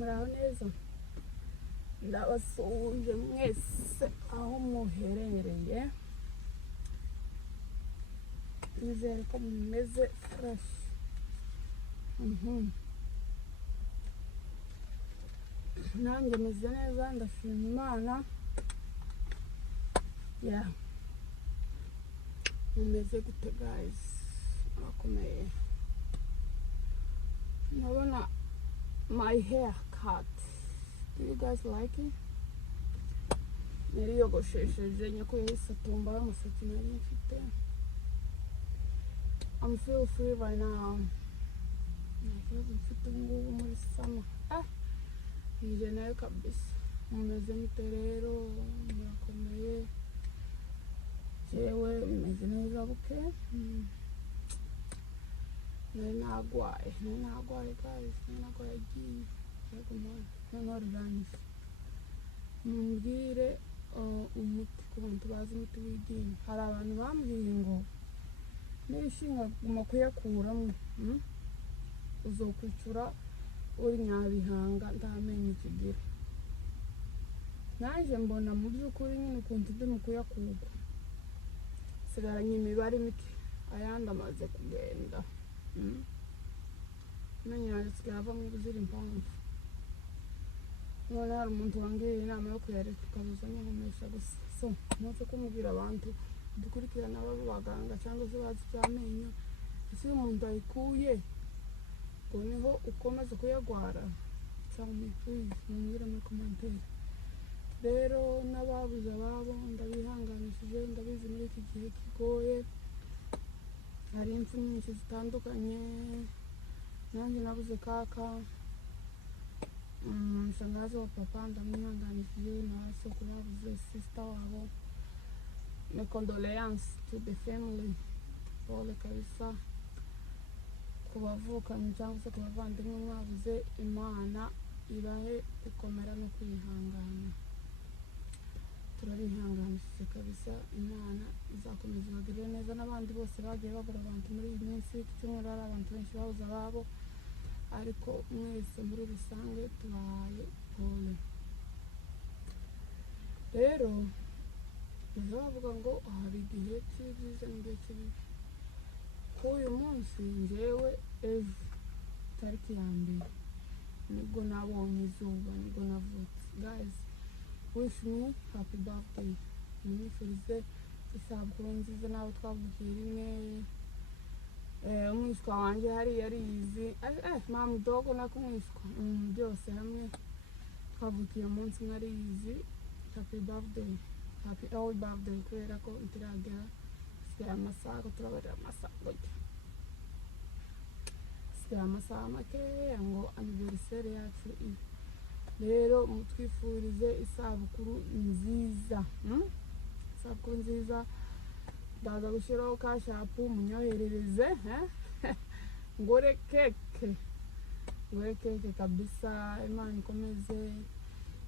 muraho neza, ndabasuhuje mwese aho muherereye, nizere ko mumeze fresh. Nanjye meze neza, ndashima Imana. Mumeze gute guys? Murakomeye? Murabona my hair cut, do you guys like it? Nariyogoshesheje nyakuyeho isatumba y'umusatsi nari mfite. I'm feel free right now. Ntakibazo mfite ngubu muri sama. Hije nayo kabisa. Mumeze mute rero? Murakomeye? Jewe meze neza buke. Nari nagwaye guys, nari nagwaye iryinyo. Yego mwana, noneho rirangije. Mumbwire umuti ku bantu bazi umuti w'iryinyo. Hari abantu bambwiye ngo nishinga guma kuyakuramo, uzokwicura uri nyabihanga ntamenye ikigira. Naje mbona mu by'ukuri nyine ukuntu ndi mu kuyakurwa, sigaranye imibare mike, ayandi amaze kugenda. Menye yaje sigaye ava mu buzira impamvu. None hari umuntu wangiriye inama yo kuyareka ukabuza nyihumesha gusa. So ntuze kumubwira abantu dukurikirana b'abaganga cyangwa se bazi iby'amenyo, ese iyo umuntu ayikuye ngo niho ukomeza kuyagwara? Cyane please mumbwire muri commentaire. Rero n'ababuze ababo ndabihanganishije, ndabizi muri iki gihe kigoye, hari impfu nyinshi zitandukanye. Nanjye nabuze kaka, shangazi wa papa ndamwihanganishije, na sokuru babuze sister wabo. My condolences to the family. Pole kabisa ku bavukanyi cyangwa se ku bavandimwe mwabuze. Imana ibahe gukomera no kwihangana, turabihanganishije kabisa. Imana izakomeza ibagirire neza, n'abandi bose bagiye babura abantu muri iyi minsi. Iki cyumweru hari abantu benshi babuze ababo, ariko mwese muri rusange tubahaye pole. Rero bavuga ngo hari igihe cy'ibyiza n'igihe cy'ibibi. K'uyu munsi njyewe ejo tariki ya mbere nibwo nabonye izuba, nibwo navutse. Guys, wish me happy birthday. Mwifurize isabukuru nziza n'abo twavukiye rimwe. Umwishywa wanjye hariya ariyizi, mama dogo nako umwishywa, byose hamwe twavukiye umunsi umwe ariyizi. Happy birthday, happy early birthday, kubera ko itiragera sigaye amasaha, turabarira amasaha gutya, sigaye amasaha makeya ngo anniversaire yacu ibe. Rero mutwifurize isabukuru nziza, isabukuru nziza. Ndaza gushyiraho kashapu munyoherereze, ngore keke kabisa. Imana ikomeze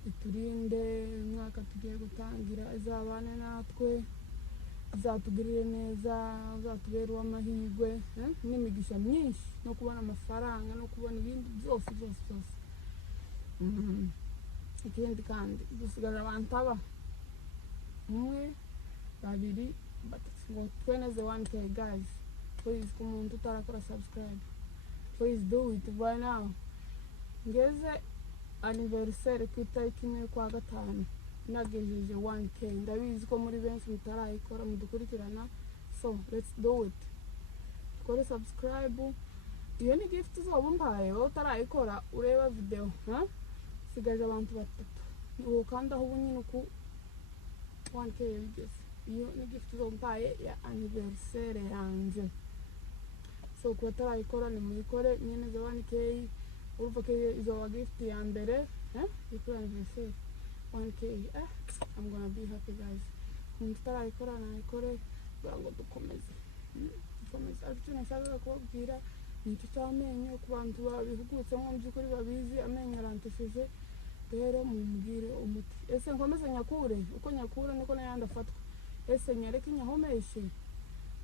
iturinde, umwaka tugiye gutangira izabane natwe, izatugirire neza, uzatubere uw'amahirwe n'imigisha myinshi, no kubona amafaranga, no kubona ibindi byose. Ikindi kandi dusigaje abantu aba umwe babiri batatu ngo tweneze 1K. guys, please, ku muntu utarakora subscribe, please do it right now. Ngeze anniversaire ku itariki 1/5 nagejeje 1K. Ndabizi ko muri benshi mutarayikora mudukurikirana, so let's do it. Kore subscribe, iyo ni gift zoba mpaye wowe utarayikora ureba video. Sigaje abantu batatu ukanda aho nyine uku 1K bigeze. Iyo ni gift zoba mpaye ya anniversaire yanjye, so ku batarayikora nimuyikore nyine za 1K. Urumva ko izo gift ya mbere ikora anniversaire 1K. I'm gonna be happy guys. Umuntu utarayikora nayikore kugira ngo dukomeze. Ariko icyo nashakaga kubabwira ni icyo cy'amenyo. Ku bantu babihugutse mu by'ukuri babizi, amenyo arantesheje. Rero mumbwire umuti. Ese nkomeze nyakure? Uko nyakura niko n'ayandi afatwa. Ese nyareke nyahomeshe?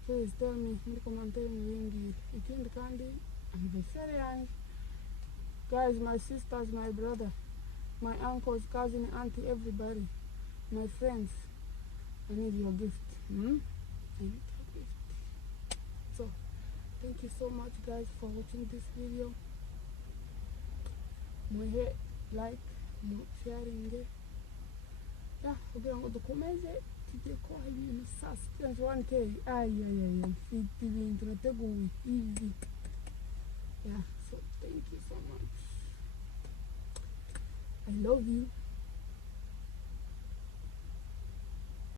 Please tell me muri commentaire mubimbwire. Ikindi kandi anniversaire yanjye Guys, my sisters, my brother, my uncles, cousin, auntie, everybody, my friends, I need your gift. I need your gift. So, thank you so much, guys, for watching this video. Muhe like, mu sharing. Yeah, kugira ngo dukomeze tujye kwa ibintu sasa 1K. Ay, mfite ibintu nateguye easy.